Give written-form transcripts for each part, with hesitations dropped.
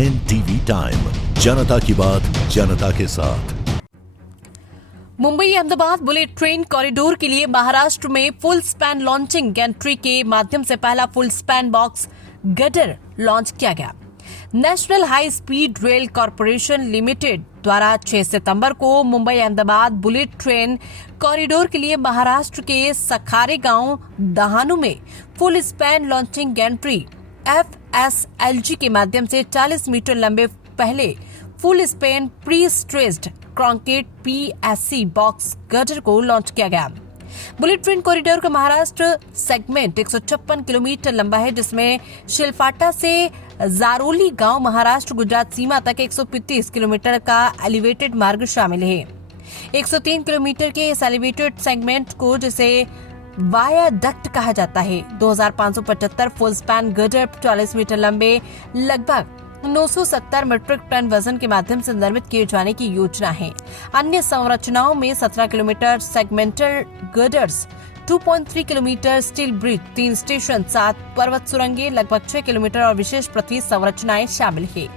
NTV time, जनता की बात जनता के साथ। Mumbai Ahmedabad bullet train corridor के लिए महाराष्ट्र में फुल स्पैन लॉन्चिंग गैंट्री के माध्यम से पहला full span box gutter launch किया गया। National high speed rail corporation limited द्वारा 6 सितंबर को Mumbai Ahmedabad bullet train corridor के लिए महाराष्ट्र के सखारे गांव दहानू में full span launching gantry FSLG के माध्यम से 40 मीटर लंबे पहले full span pre stressed concrete PSC box gutter को लॉन्च किया गया। बुलेट ट्रेन कॉरिडोर का महाराष्ट्र सेगमेंट 156 किलोमीटर लंबा है, जिसमें शिलफाटा से जारोली गांव महाराष्ट्र गुजरात सीमा तक 135 किलोमीटर का एलिवेटेड मार्ग शामिल है। 103 किलोमीटर के इस एलिवेटेड सेगमेंट को जिसे वाया डक्ट कहा जाता है। 2575 फुल स्पैन गटर 40 मीटर लंबे लगभग 970 मीट्रिक टन वजन के माध्यम से निर्मित किए जाने की योजना है। अन्य संरचनाओं में 17 kilometre segmental girders, 2.3 kilometre steel bridge, 3 station, 7 पर्वत सुरंगें, लगभग 6 किलोमीटर और विशेष पृथ्वी संरचनाएं शामिल है।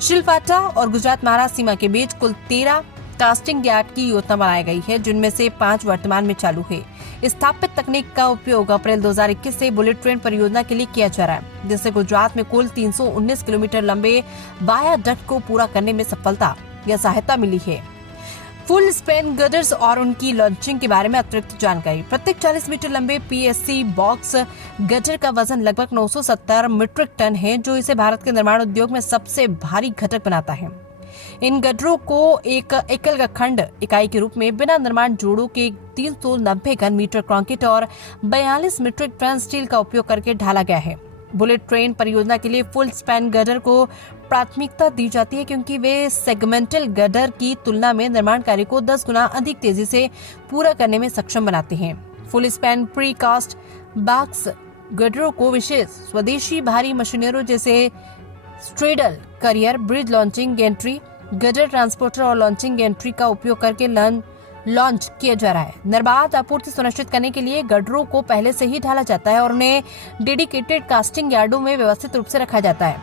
शिलफाटा और गुजरात महाराष्ट्र सीमा के बीच कुल 13 कास्टिंग यार्ड की योजना बनाई गई है, जिनमें से 5 वर्तमान में चालू है। स्थापित तकनीक का उपयोग अप्रैल 2021 से बुलेट ट्रेन परियोजना के लिए किया जा रहा है, जिससे गुजरात में कुल 319 किलोमीटर लंबे वाया डक्ट को पूरा करने में सफलता या सहायता मिली है। फुल स्पैन गर्डर्स और उनकी लॉन्चिंग के बारे में अतिरिक्त जानकारी। प्रत्येक 40 मीटर लंबे PSC बॉक्स गटर का वजन लगभग 970 मीट्रिक टन है, जो इसे भारत के निर्माण उद्योग में सबसे भारी घटक बनाता है। इन गटरों को एक एकल खंड इकाई के रूप में बिना निर्माण जोड़ों के 390 घन मीटर कंक्रीट और 42 मीट्रिक टन स्टील का उपयोग करके ढाला गया है। बुलेट ट्रेन परियोजना के लिए फुल स्पैन गटर को प्राथमिकता दी जाती है, क्योंकि वे सेगमेंटल गटर की तुलना में निर्माण कार्य को 10 गुना अधिक तेजी से पूरा करने में सक्षम बनाते हैं। Full span pre cast box गटरों को विशेष स्वदेशी भारी मशीनरों जैसे straddle, carrier, bridge launching gantry, girder transporter और लॉन्चिंग गैंट्री का उपयोग करके लॉन्च किया जा रहा है। निर्बाध आपूर्ति सुनिश्चित करने के लिए गटरों को पहले से ही ढाला जाता है और उन्हें डेडिकेटेड कास्टिंग यार्डों में व्यवस्थित रूप से रखा जाता है।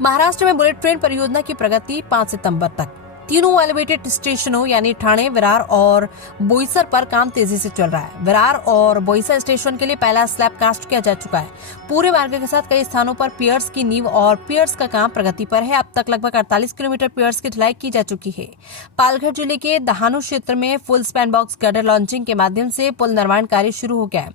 महाराष्ट्र में बुलेट ट्रेन परियोजना की प्रगति 5 सितंबर तक तीनों एलिवेटेड स्टेशनों यानी ठाणे, विरार और बोईसर पर काम तेजी से चल रहा है। विरार और बोईसर स्टेशन के लिए पहला स्लैब कास्ट किया जा चुका है। पूरे मार्ग के साथ कई स्थानों पर पियर्स की नींव और पियर्स का काम प्रगति पर है। अब तक लगभग 48 किलोमीटर पियर्स की ढलाई की जा चुकी है। पालघर जिले के दहानू क्षेत्र में full span box gutter launching के माध्यम से पुल निर्माण कार्य शुरू हो गया है।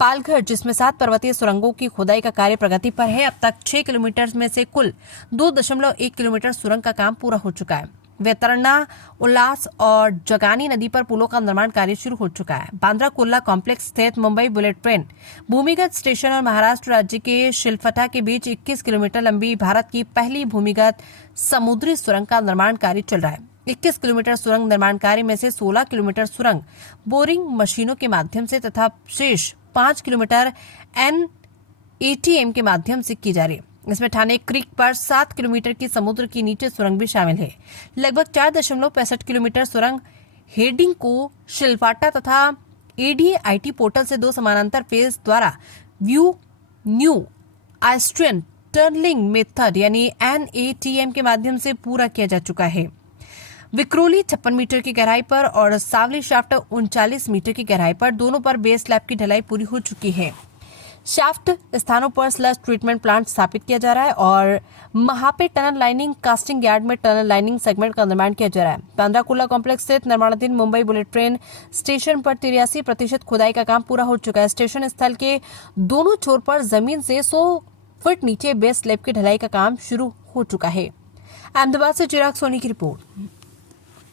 पालघर, जिसमें 7 पर्वतीय सुरंगों की खुदाई का कार्य प्रगति पर है। अब तक 6 किलोमीटर में से कुल 2.1 किलोमीटर सुरंग का काम पूरा हो चुका है। वेतरना, उल्लास और जगानी नदी पर पुलों का निर्माण कार्य शुरू हो चुका है। बांद्रा कुर्ला कॉम्प्लेक्स स्थित मुंबई बुलेट ट्रेन भूमिगत स्टेशन और महाराष्ट्र राज्य के शिलफटा के बीच 21 किलोमीटर लंबी भारत की पहली भूमिगत समुद्री सुरंग का निर्माण कार्य चल रहा है। 21 किलोमीटर सुरंग निर्माण कार्य में से 16 किलोमीटर सुरंग बोरिंग मशीनों के माध्यम से तथा शेष 5 किलोमीटर NATM के माध्यम से की जा रही है। इसमें ठाणे क्रीक पर 7 किलोमीटर की समुद्र की नीचे सुरंग भी शामिल है। लगभग 4.65 किलोमीटर सुरंग हेडिंग को शिलफाटा तथा ADA-IT पोर्टल से 2 समानांतर फेज द्वारा व्यू न्यू आइस्ट्रियन टनलिंग मेथड यानी NATM के माध्यम से पूरा किया जा चुका है। विक्रोली 56 मीटर की गहराई पर और सावली शाफ्ट 39 मीटर की गहराई पर दोनों पर बेस स्लैब की ढलाई पूरी हो चुकी है। शाफ्ट स्थानों पर स्लज ट्रीटमेंट प्लांट स्थापित किया जा रहा है और Mahape tunnel lining casting yard में टनल लाइनिंग सेगमेंट का निर्माण किया जा रहा है। बांद्रा कुर्ला कॉम्प्लेक्स स्थित निर्माणाधीन मुंबई बुलेट ट्रेन स्टेशन पर 83% खुदाई का काम पूरा हो चुका है। स्टेशन स्थल के दोनों छोर पर जमीन से 100 फुट नीचे बेस स्लैब की ढलाई का काम शुरू हो चुका है। अहमदाबाद से चिराग सोनी की रिपोर्ट।